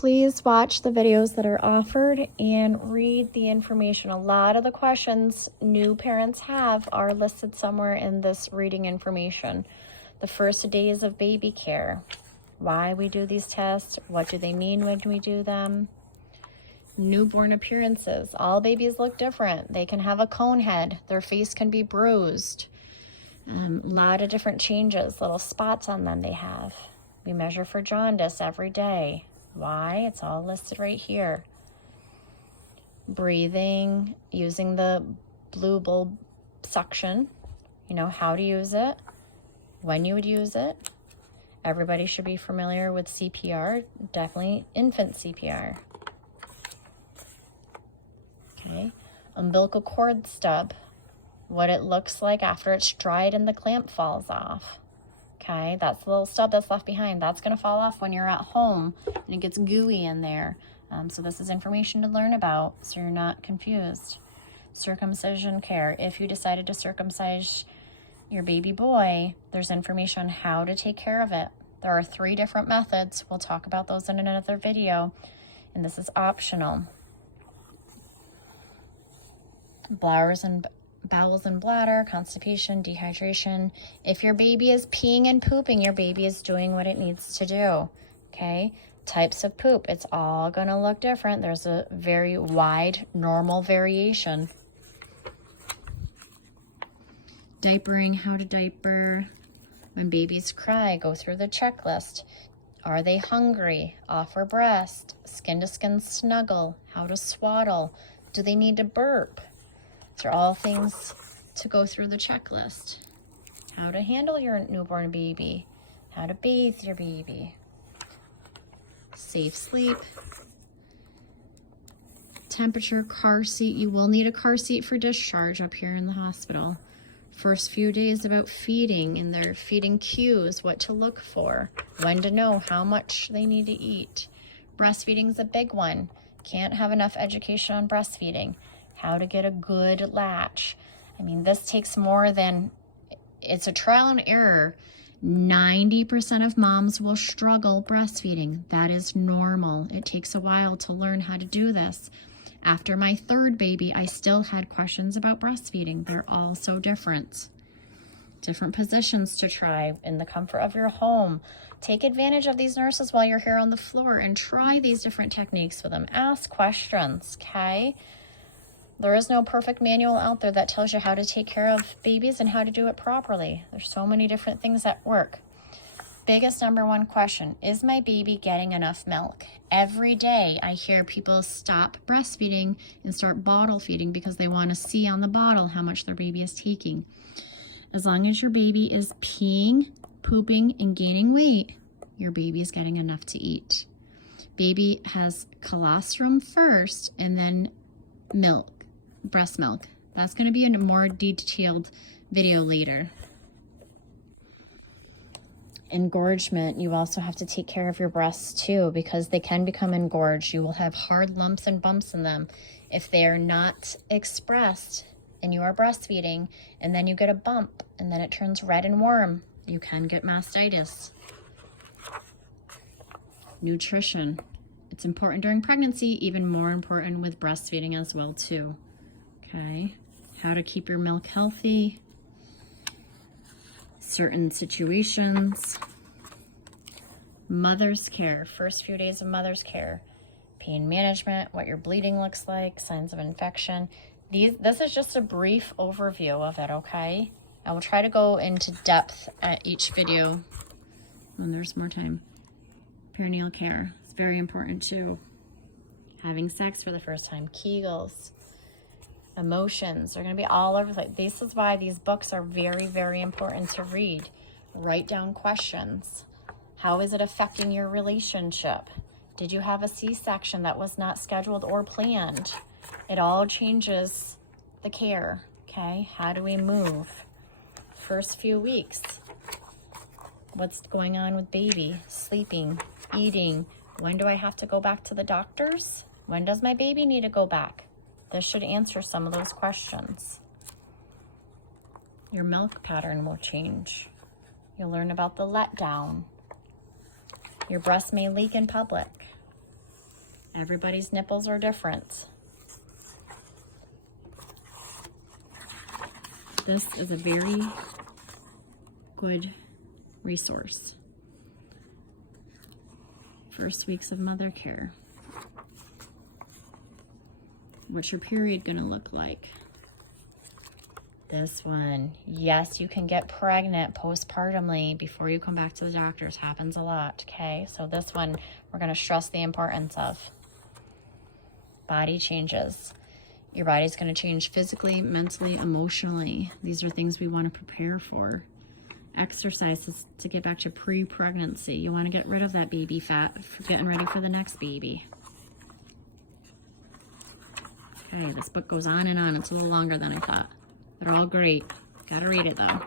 please watch the videos that are offered and read the information. A lot of the questions new parents have are listed somewhere in this reading information. The first days of baby care, why we do these tests, what do they mean when we do them. Newborn appearances, all babies look different. They can have a cone head, their face can be bruised. A lot of different changes, little spots on them they have. We measure for jaundice every day. Why? It's all listed right here. Breathing, using the blue bulb suction, you know, how to use it, when you would use it. Everybody should be familiar with CPR, definitely infant CPR. Okay, umbilical cord stub, what it looks like after it's dried and the clamp falls off. Okay, that's the little stub that's left behind. That's going to fall off when you're at home and it gets gooey in there. So this is information to learn about so you're not confused. Circumcision care. If you decided to circumcise your baby boy, there's information on how to take care of it. There are 3 different methods. We'll talk about those in another video, and this is optional. Bowels and bladder, constipation, dehydration. If your baby is peeing and pooping, your baby is doing what it needs to do. Okay, types of poop, it's all going to look different. There's a very wide normal variation. Diapering, how to diaper. When babies cry, go through the checklist. Are they hungry? Offer breast. Skin to skin snuggle. How to swaddle. Do they need to burp? These are all things to go through the checklist. How to handle your newborn baby. How to bathe your baby. Safe sleep. Temperature, car seat. You will need a car seat for discharge up here in the hospital. First few days about feeding and their feeding cues, what to look for, when to know how much they need to eat. Breastfeeding is a big one. Can't have enough education on breastfeeding. How to get a good latch. I mean, this takes more than, it's a trial and error. 90% of moms will struggle breastfeeding. That is normal. It takes a while to learn how to do this. After my 3rd baby, I still had questions about breastfeeding. They're all so different. Different positions to try in the comfort of your home. Take advantage of these nurses while you're here on the floor and try these different techniques with them. Ask questions, okay? There is no perfect manual out there that tells you how to take care of babies and how to do it properly. There's so many different things that work. Biggest number 1 question, is my baby getting enough milk? Every day I hear people stop breastfeeding and start bottle feeding because they want to see on the bottle how much their baby is taking. As long as your baby is peeing, pooping, and gaining weight, your baby is getting enough to eat. Baby has colostrum first and then milk, breast milk. That's going to be a more detailed video later. Engorgement, you also have to take care of your breasts too because they can become engorged. You will have hard lumps and bumps in them if they are not expressed and you are breastfeeding and then you get a bump and then it turns red and warm. You can get mastitis. Nutrition, it's important during pregnancy, even more important with breastfeeding as well too. Okay, how to keep your milk healthy. Certain situations. Mother's care, first few days of mother's care. Pain management, what your bleeding looks like, signs of infection. This is just a brief overview of it, okay? I will try to go into depth at each video when there's more time. Perineal care is very important too. Having sex for the first time, Kegels. Emotions are going to be all over the place. This is why these books are very, very important to read. Write down questions. How is it affecting your relationship? Did you have a C-section that was not scheduled or planned? It all changes the care, okay? How do we move? First few weeks. What's going on with baby? Sleeping, eating. When do I have to go back to the doctors? When does my baby need to go back? This should answer some of those questions. Your milk pattern will change. You'll learn about the letdown. Your breast may leak in public. Everybody's nipples are different. This is a very good resource. First weeks of mother care. What's your period gonna look like? This one. Yes, you can get pregnant postpartumly before you come back to the doctors. Happens a lot, okay? So this one, we're gonna stress the importance of. Body changes. Your body's gonna change physically, mentally, emotionally. These are things we wanna prepare for. Exercises to get back to pre-pregnancy. You wanna get rid of that baby fat for getting ready for the next baby. Okay, this book goes on and on. It's a little longer than I thought. They're all great. Gotta read it though.